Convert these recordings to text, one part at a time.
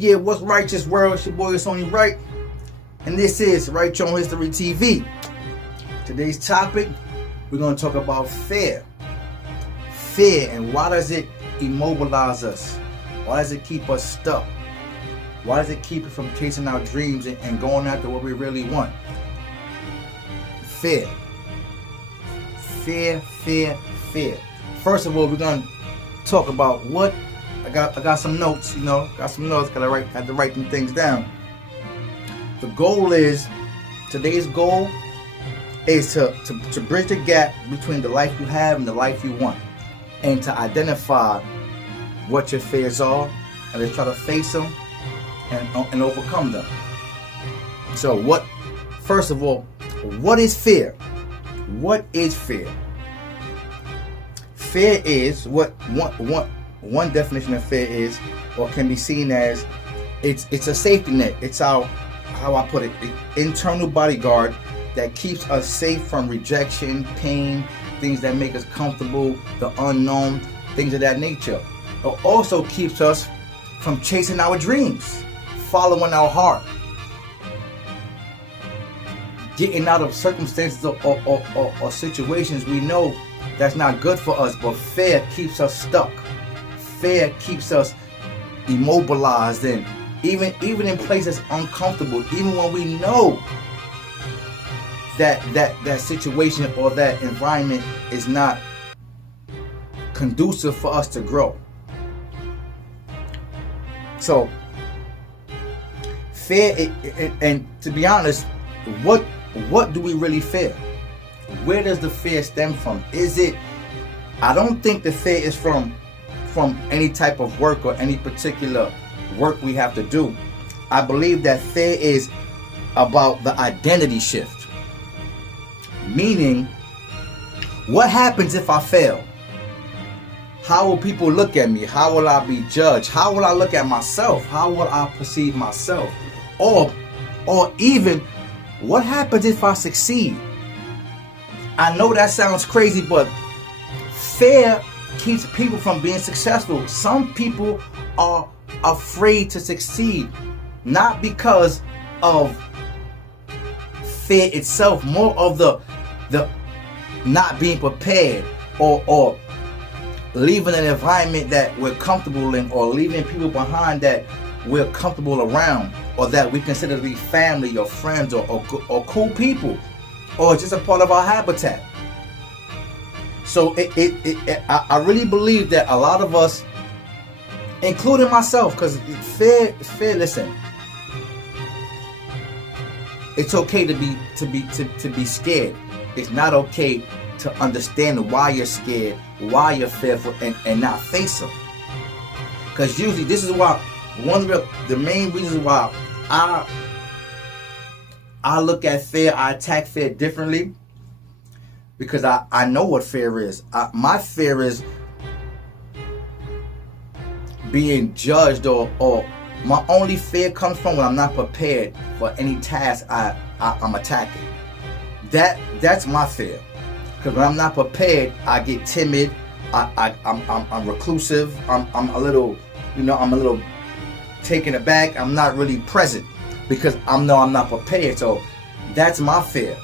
Yeah, what's righteous world? It's your boy, it's only right. And this is Right On History TV. Today's topic, we're going to talk about fear. Fear, and why does it immobilize us? Why does it keep us stuck? Why does it keep us from chasing our dreams and going after what we really want? Fear. Fear, fear, fear. First of all, we're going to talk about what I got some notes, had to write some things down. The goal is, today's goal is to bridge the gap between the life you have and the life you want, and to identify what your fears are and to try to face them and overcome them. So first of all, what is fear? What is fear? Fear is one definition of fear is, or can be seen as, it's a safety net. It's how I put it, the internal bodyguard that keeps us safe from rejection, pain, things that make us comfortable, the unknown, things of that nature. It also keeps us from chasing our dreams, following our heart, getting out of circumstances or situations we know that's not good for us, but fear keeps us stuck. Fear keeps us immobilized, and even in places uncomfortable, even when we know that situation or that environment is not conducive for us to grow. So fear, and to be honest, what do we really fear? Where does the fear stem from? I don't think the fear is from any type of work or any particular work we have to do. I believe that fear is about the identity shift. Meaning, what happens if I fail? How will people look at me? How will I be judged? How will I look at myself? How will I perceive myself? Or even, what happens if I succeed? I know that sounds crazy, but fear keeps people from being successful. Some people are afraid to succeed, not because of fear itself, more of the not being prepared, or leaving an environment that we're comfortable in, or leaving people behind that we're comfortable around, or that we consider to be family or friends or cool people, or just a part of our habitat. So I really believe that a lot of us, including myself, because fear. Listen, it's okay to be scared. It's not okay to understand why you're scared, why you're fearful, and not face them. Because usually this is why one of the main reasons why I look at fear, I attack fear differently. Because I know what fear is. My fear is being judged, or my only fear comes from when I'm not prepared for any task I'm attacking. That's my fear. Because when I'm not prepared, I get timid. I'm reclusive. I'm a little taken aback. I'm not really present because I'm not prepared. So that's my fear.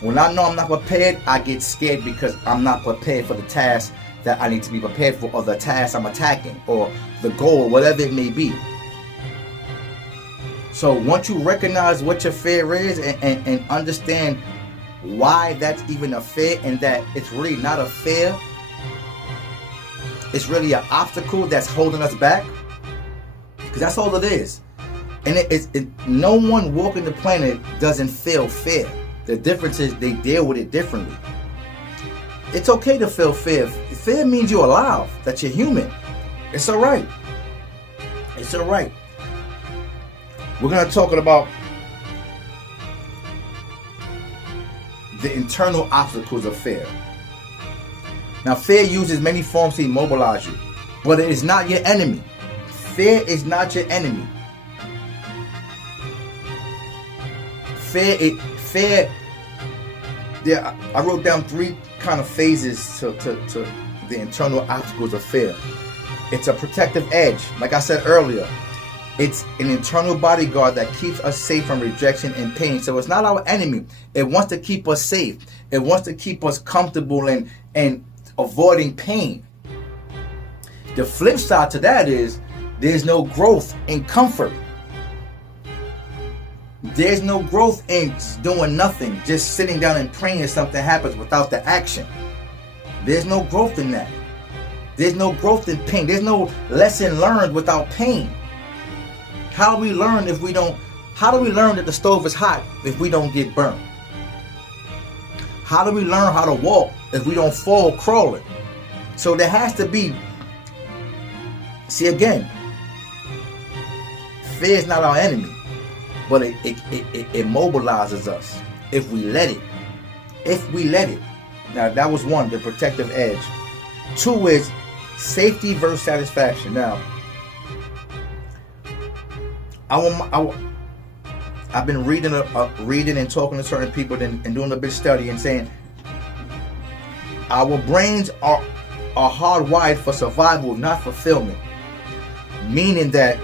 When I know I'm not prepared, I get scared because I'm not prepared for the task that I need to be prepared for, or the task I'm attacking, or the goal, whatever it may be. So once you recognize what your fear is and understand why that's even a fear, and that it's really not a fear, it's really an obstacle that's holding us back, because that's all it is. And no one walking the planet doesn't feel fear. The difference is they deal with it differently. It's okay to feel fear. Fear means you're alive, that you're human. It's all right. It's all right. We're going to talk about the internal obstacles of fear. Now, fear uses many forms to immobilize you, but it is not your enemy. Fear is not your enemy. Fear, yeah, I wrote down 3 kind of phases to the internal obstacles of fear. It's a protective edge. Like I said earlier, It's an internal bodyguard that keeps us safe from rejection and pain. So it's not our enemy. It wants to keep us safe. It wants to keep us comfortable and avoiding pain. The flip side to that is there's no growth in comfort. There's no growth in doing nothing, just sitting down and praying that something happens without the action. There's no growth in that. There's no growth in pain. There's no lesson learned without pain. How do we learn if we don't? How do we learn that the stove is hot if we don't get burned? How do we learn how to walk if we don't fall crawling? So there has to be. See, again, fear is not our enemy, but it immobilizes us if we let it. If we let it. Now that was one, the protective edge. Two is safety versus satisfaction. Now, I've been reading and talking to certain people and doing a bit of study and saying our brains are hardwired for survival, not fulfillment. Meaning that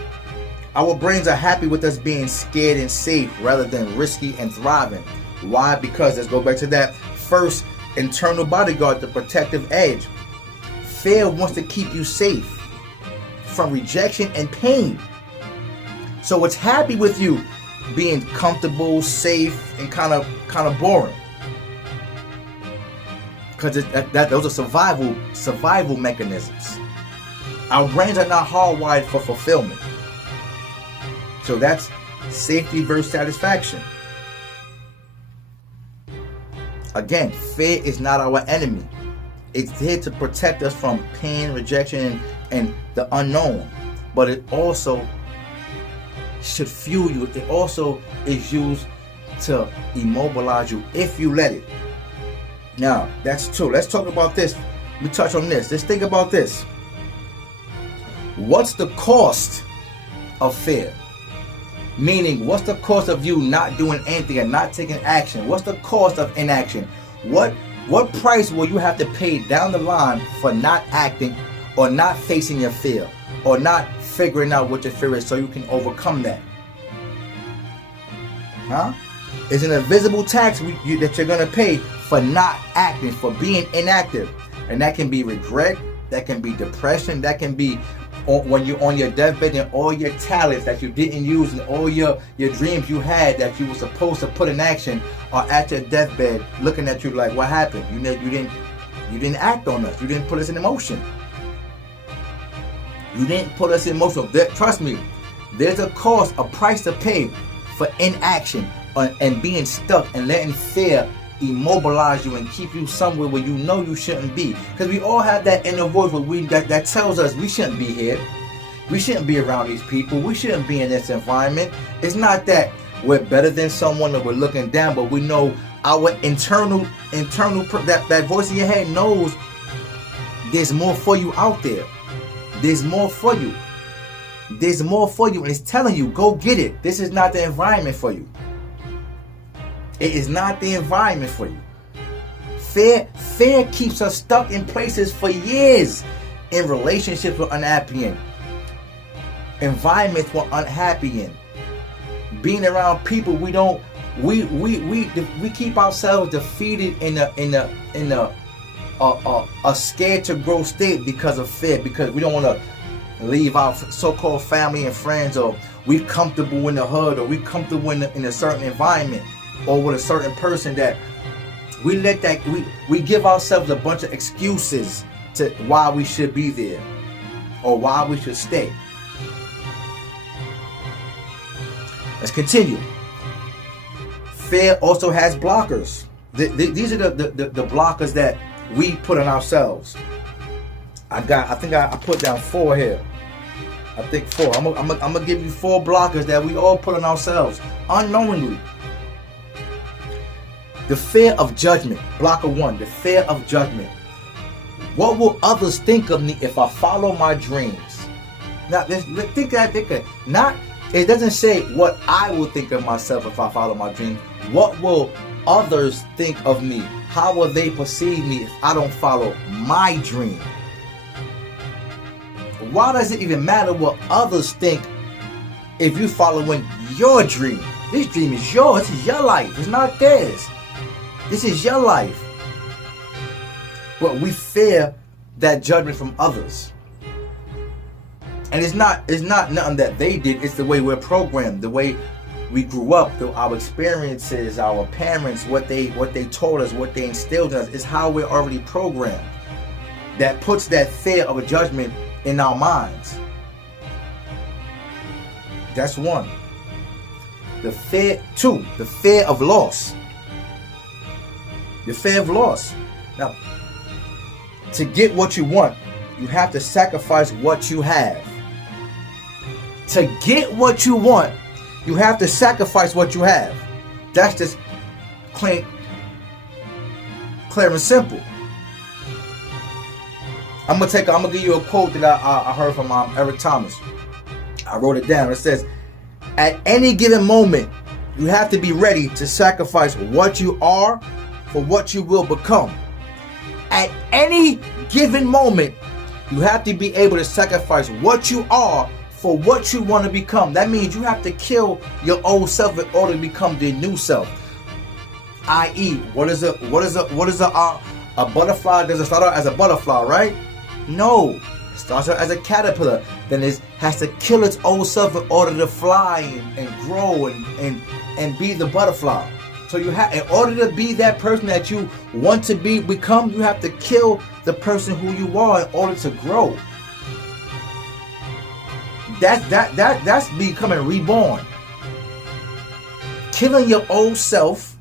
our brains are happy with us being scared and safe rather than risky and thriving. Why? Because let's go back to that first internal bodyguard, the protective edge. Fear wants to keep you safe from rejection and pain. So it's happy with you being comfortable, safe, and kind of boring. Because those are survival mechanisms. Our brains are not hardwired for fulfillment. So that's safety versus satisfaction. Again, fear is not our enemy. It's here to protect us from pain, rejection, and the unknown. But it also should fuel you. It also is used to immobilize you if you let it. Now, that's true. Let's talk about this. Let me touch on this. Let's think about this. What's the cost of fear? Meaning, what's the cost of you not doing anything and not taking action? What's the cost of inaction? What price will you have to pay down the line for not acting or not facing your fear or not figuring out what your fear is so you can overcome that? Huh? It's an invisible tax that you're going to pay for not acting, for being inactive. And that can be regret, that can be depression, that can be when you're on your deathbed and all your talents that you didn't use and all your dreams you had that you were supposed to put in action are at your deathbed looking at you like, what happened? You didn't act on us. You didn't put us in motion. You didn't put us in motion. Trust me, there's a cost, a price to pay for inaction and being stuck and letting fear immobilize you and keep you somewhere where you know you shouldn't be. Because we all have that inner voice that tells us we shouldn't be here. We shouldn't be around these people. We shouldn't be in this environment. It's not that we're better than someone or we're looking down, but we know our internal that voice in your head knows there's more for you out there. There's more for you. There's more for you, and it's telling you, go get it. This is not the environment for you. It is not the environment for you. Fear keeps us stuck in places for years, in relationships we're unhappy in, environments we're unhappy in, being around people we keep ourselves defeated in a scared to grow state because of fear, because we don't want to leave our so-called family and friends, or we're comfortable in the hood, or we're comfortable in a certain environment, or with a certain person that we let that we give ourselves a bunch of excuses to why we should be there or why we should stay. Let's continue. Fear also has blockers. These are the blockers that we put on ourselves. I think I put down 4 here. I think 4. I'm gonna give you 4 blockers that we all put on ourselves unknowingly. The fear of judgment. Blocker 1, the fear of judgment. What will others think of me if I follow my dreams? Now, think that. Not. It doesn't say what I will think of myself if I follow my dreams. What will others think of me? How will they perceive me if I don't follow my dream? Why does it even matter what others think if you following your dream. This dream is yours. This is your life. It's not theirs. This is your life. But we fear that judgment from others. And it's not nothing that they did. It's the way we're programmed, the way we grew up, our experiences, our parents, what they taught us, what they instilled in us. Is how we're already programmed. That puts that fear of a judgment in our minds. That's one. The fear, two, the fear of loss. The fear of loss. Now, to get what you want, you have to sacrifice what you have. To get what you want, you have to sacrifice what you have. That's just clear and simple. I'm gonna give you a quote that I heard from Eric Thomas. I wrote it down. It says, "At any given moment, you have to be ready to sacrifice what you are for what you will become." At any given moment, you have to be able to sacrifice what you are for what you want to become. That means you have to kill your old self in order to become the new self. I.e., what is a butterfly? Does it start out as a butterfly, right? No, it starts out as a caterpillar. Then it has to kill its old self in order to fly and grow and be the butterfly. So you have, in order to be that person that you want to become, you have to kill the person who you are in order to grow. That's becoming reborn. Killing your old self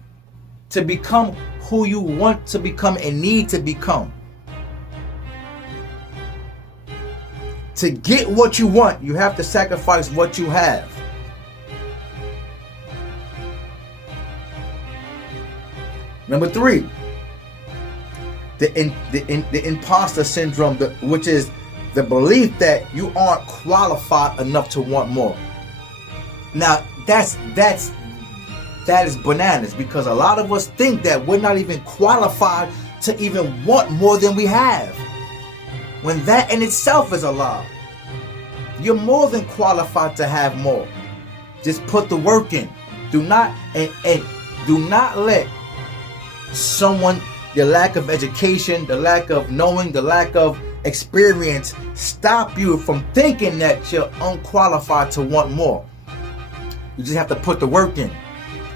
to become who you want to become and need to become. To get what you want, you have to sacrifice what you have. Number three, the imposter syndrome, which is the belief that you aren't qualified enough to want more. Now, that is bananas, because a lot of us think that we're not even qualified to even want more than we have, when that in itself is a lie. You're more than qualified to have more. Just put the work in. Do not let someone, the lack of education, the lack of knowing, the lack of experience stop you from thinking that you're unqualified to want more. You just have to put the work in.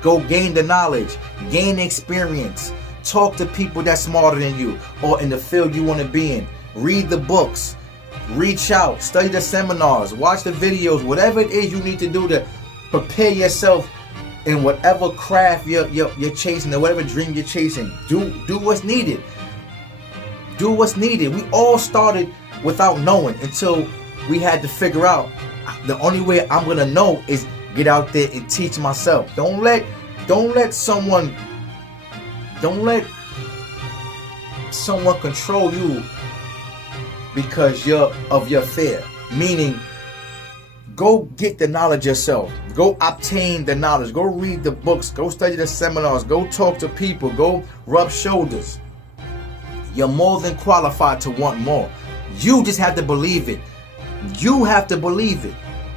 Go gain the knowledge, gain experience, talk to people that's smarter than you or in the field you want to be in. Read the books, reach out, study the seminars, watch the videos, whatever it is you need to do to prepare yourself in whatever craft you're chasing or whatever dream you're chasing. Do what's needed. Do what's needed. We all started without knowing until we had to figure out the only way I'm gonna know is get out there and teach myself. Don't let someone control you because of your fear. Meaning, go get the knowledge yourself. Go obtain the knowledge. Go read the books. Go study the seminars. Go talk to people. Go rub shoulders. You're more than qualified to want more. You just have to believe it. You have to believe it.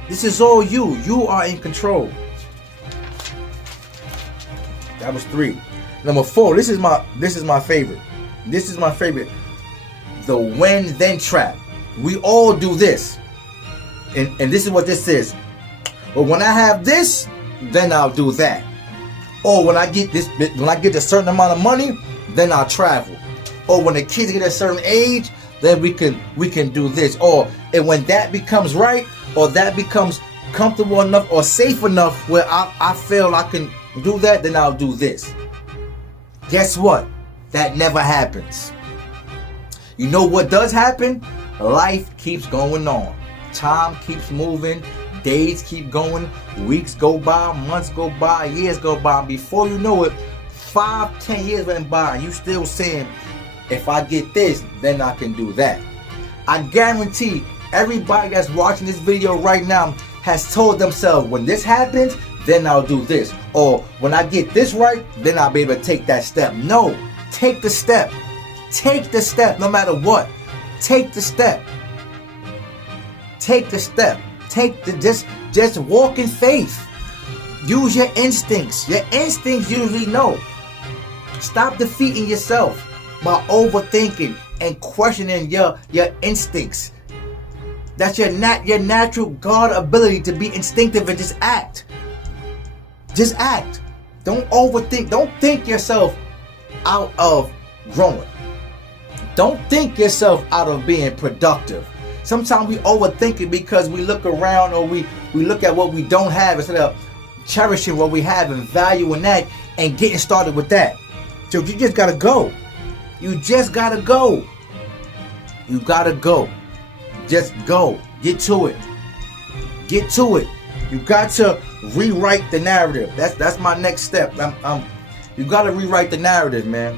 This is all you. You are in control. That was 3. Number 4. This is my favorite. This is my favorite. The when then trap. We all do this. And this is what this is. But when I have this, then I'll do that. Or when I get a certain amount of money, then I'll travel. Or when the kids get a certain age, then we can do this. Or and when that becomes right, or that becomes comfortable enough or safe enough where I feel I can do that, then I'll do this. Guess what? That never happens. You know what does happen? Life keeps going on. Time keeps moving. Days keep going. Weeks go by. Months go by. Years go by. Before you know it, 5-10 years went by and you still saying, if I get this, then I can do that. I guarantee everybody that's watching this video right now has told themselves, when this happens, then I'll do this. Or when I get this right, then I'll be able to take that step. No, take the step. Take the step no matter what. Take the step. Take the step. Just walk in faith. Use your instincts. Your instincts usually know. Stop defeating yourself by overthinking and questioning your instincts. That's your natural God ability to be instinctive and just act. Just act. Don't overthink. Don't think yourself out of growing. Don't think yourself out of being productive. Sometimes we overthink it because we look around or we look at what we don't have instead of cherishing what we have and valuing that and getting started with that. So you just gotta go. You just gotta go. You gotta go. Just go. Get to it. Get to it. You got to rewrite the narrative. That's my next step. You got to rewrite the narrative, man.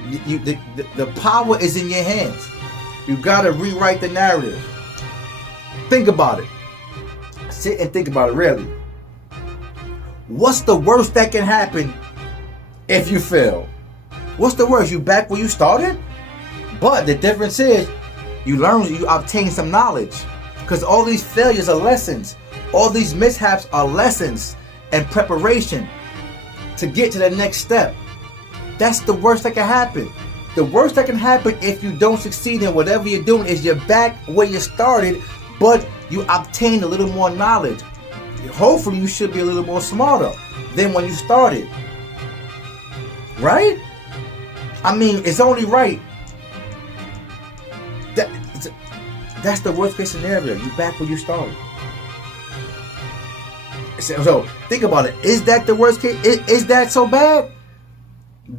The power is in your hands. You got to rewrite the narrative. Think about it. Sit and think about it, really. What's the worst that can happen if you fail? What's the worst? You back where you started? But the difference is you obtain some knowledge. Because all these failures are lessons. All these mishaps are lessons and preparation to get to the next step. That's the worst that can happen. The worst that can happen if you don't succeed in whatever you're doing is you're back where you started, but you obtain a little more knowledge. Hopefully you should be a little more smarter than when you started. Right? I mean, it's only right. That's the worst case scenario. You back where you started. So think about it. Is that the worst case? Is that so bad?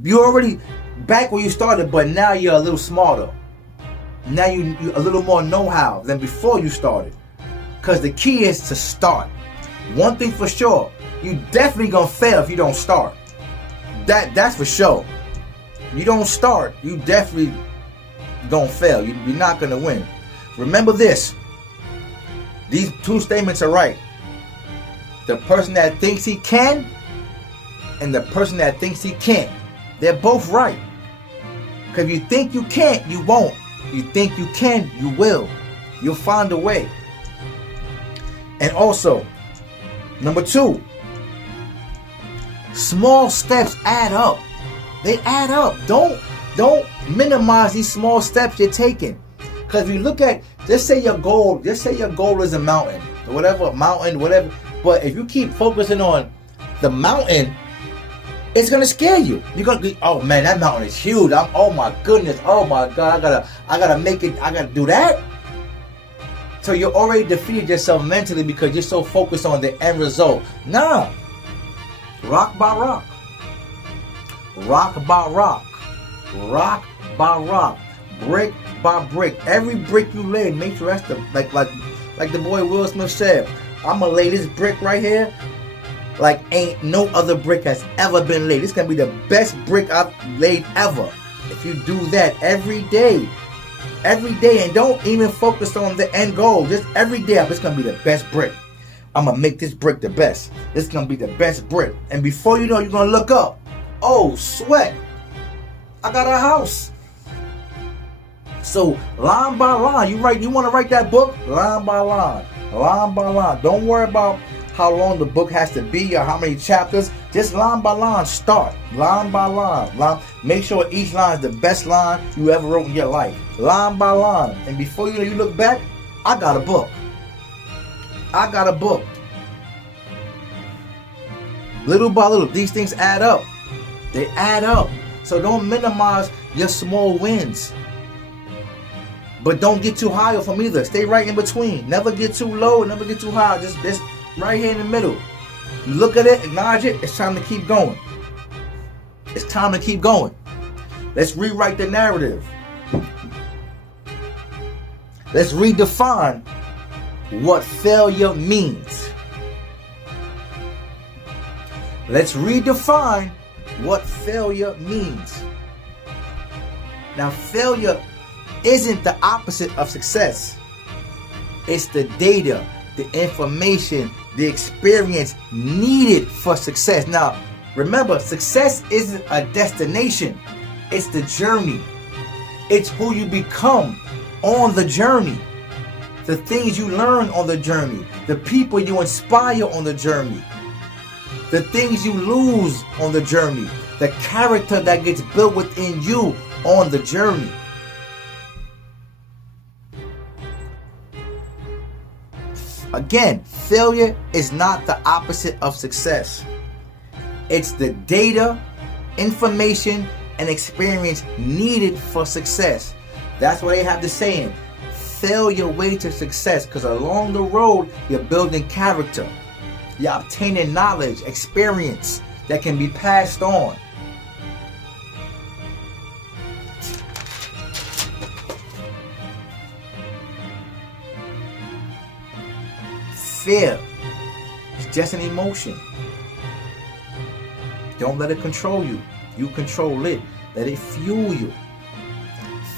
You already back where you started, but now you're a little smarter. Now you a little more know-how than before you started. Because the key is to start. One thing for sure, you definitely gonna fail if you don't start. That's for sure. You don't start, you definitely gonna fail. You're not gonna win. Remember this. These two statements are right. The person that thinks he can and the person that thinks he can't. They're both right. Because if you think you can't, you won't. You think you can, you will. You'll find a way. And also, number 2, small steps add up. They add up. Don't minimize these small steps you're taking. Because if you look at, just say your goal is a mountain, or whatever. But if you keep focusing on the mountain, it's gonna scare you. You're gonna be, oh man, that mountain is huge. Oh my goodness, oh my God, I gotta make it. I gotta do that. So you already defeated yourself mentally because you're so focused on the end result. No, rock by rock, rock by rock, rock by rock, brick by brick. Every brick you lay, make sure that's the like the boy Will Smith said. I'm gonna lay this brick right here like ain't no other brick has ever been laid. This is gonna be the best brick I've laid ever. If you do that every day, and don't even focus on the end goal, just every day, it's gonna be the best brick. I'm gonna make this brick the best. It's gonna be the best brick. And before you know, you're gonna look up. Oh, sweat. I got a house. So line by line, you want to write that book? Line by line. Line by line. Don't worry about how long the book has to be or how many chapters. Just line by line. Start. Line by line. Make sure each line is the best line you ever wrote in your life. Line by line. And before you know, you look back, I got a book. I got a book. Little by little, these things add up. They add up. So don't minimize your small wins. But don't get too high off them either. Stay right in between. Never get too low, never get too high. Just right here in the middle. You look at it, acknowledge it, it's time to keep going. It's time to keep going. Let's rewrite the narrative. Let's redefine what failure means. Let's redefine what failure means. Now, failure isn't the opposite of success. It's the data, the information, the experience needed for success. Now, remember, success isn't a destination. It's the journey. It's who you become on the journey. the things you learn on the journey, the people you inspire on the journey, the things you lose on the journey, the character that gets built within you on the journey. Again, failure is not the opposite of success. It's the data, information, and experience needed for success. That's why they have the saying, fail your way to success, because along the road, you're building character. You're obtaining knowledge, experience that can be passed on. Fear is just an emotion. Don't let it control you. You control it. Let it fuel you.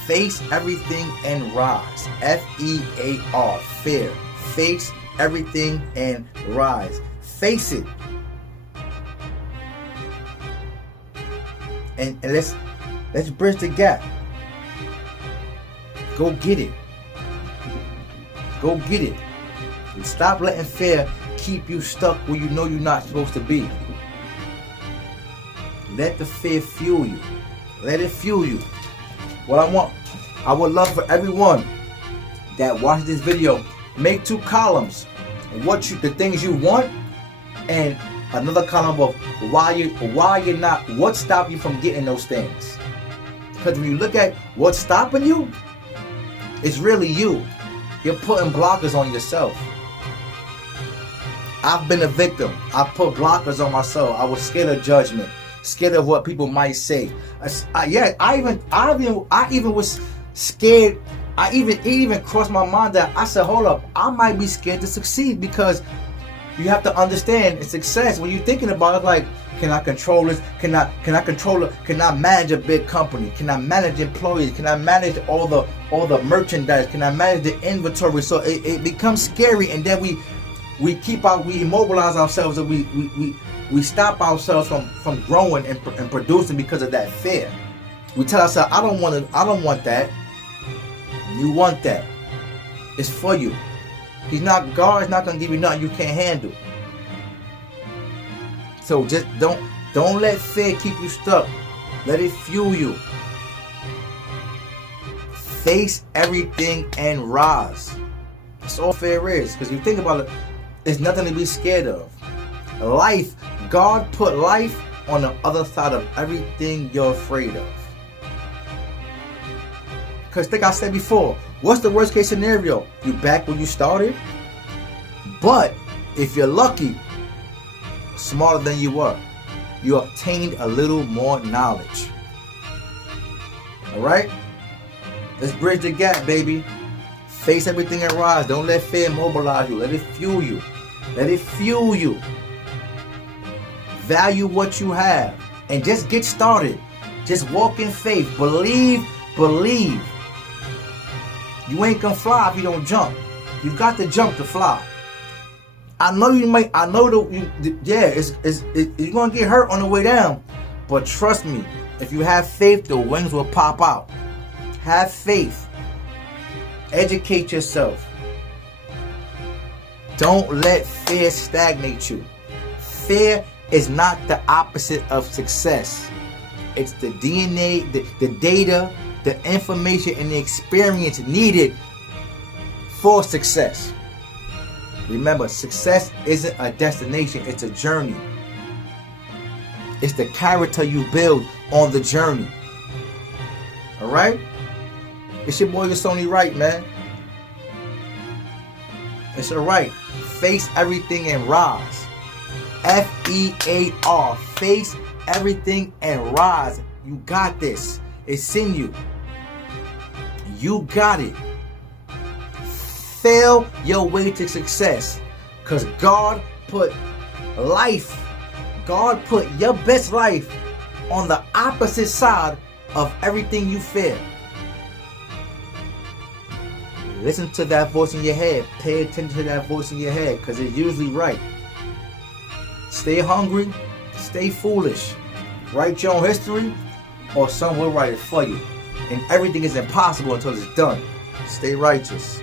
Face everything and rise. F-E-A-R. Fear. Face everything and rise. Face it. And let's bridge the gap. Go get it. Go get it. And stop letting fear keep you stuck where you know you're not supposed to be. Let the fear fuel you. Let it fuel you. What I would love for everyone that watches this video, make 2 columns. The things you want, and another column of why you're not, what stopped you from getting those things. Because when you look at what's stopping you, it's really you. You're putting blockers on yourself. I've been a victim. I put blockers on myself. I was scared of judgment, scared of what people might say. I even was scared. It even crossed my mind that I said, hold up, I might be scared to succeed, because you have to understand in success, when you're thinking about it, like, can I control this? Can I control it? Can I manage a big company? Can I manage employees? Can I manage all the merchandise? Can I manage the inventory? So it becomes scary, and then we immobilize ourselves, and we stop ourselves from growing and producing because of that fear. We tell ourselves, I don't want that. You want that. It's for you. God's not gonna give you nothing you can't handle. So just don't let fear keep you stuck. Let it fuel you. Face everything and rise. That's all fear is. Because you think about it, there's nothing to be scared of. Life, God put life on the other side of everything you're afraid of. Because like I said before, what's the worst case scenario? You back where you started? But if you're lucky, smarter than you were, you obtained a little more knowledge. Alright? Let's bridge the gap, baby. Face everything and rise. Don't let fear immobilize you. Let it fuel you. Let it fuel you. Value what you have. And just get started. Just walk in faith. Believe. You ain't gonna fly if you don't jump. You got to jump to fly. You're gonna get hurt on the way down. But trust me, if you have faith, the wings will pop out. Have faith. Educate yourself. Don't let fear stagnate you. Fear is not the opposite of success. It's the DNA, the data, the information, and the experience needed for success. Remember, success isn't a destination, it's a journey. It's the character you build on the journey. Alright? It's your boy, Sonny Wright, man. It's alright. Face everything and rise. F-E-A-R. Face everything and rise. You got this. It's in you. You got it. Fail your way to success. Because God put your best life on the opposite side of everything you fear. Listen to that voice in your head. Pay attention to that voice in your head, because it's usually right. Stay hungry. Stay foolish. Write your own history, or someone will write it for you. And everything is impossible until it's done. Stay righteous.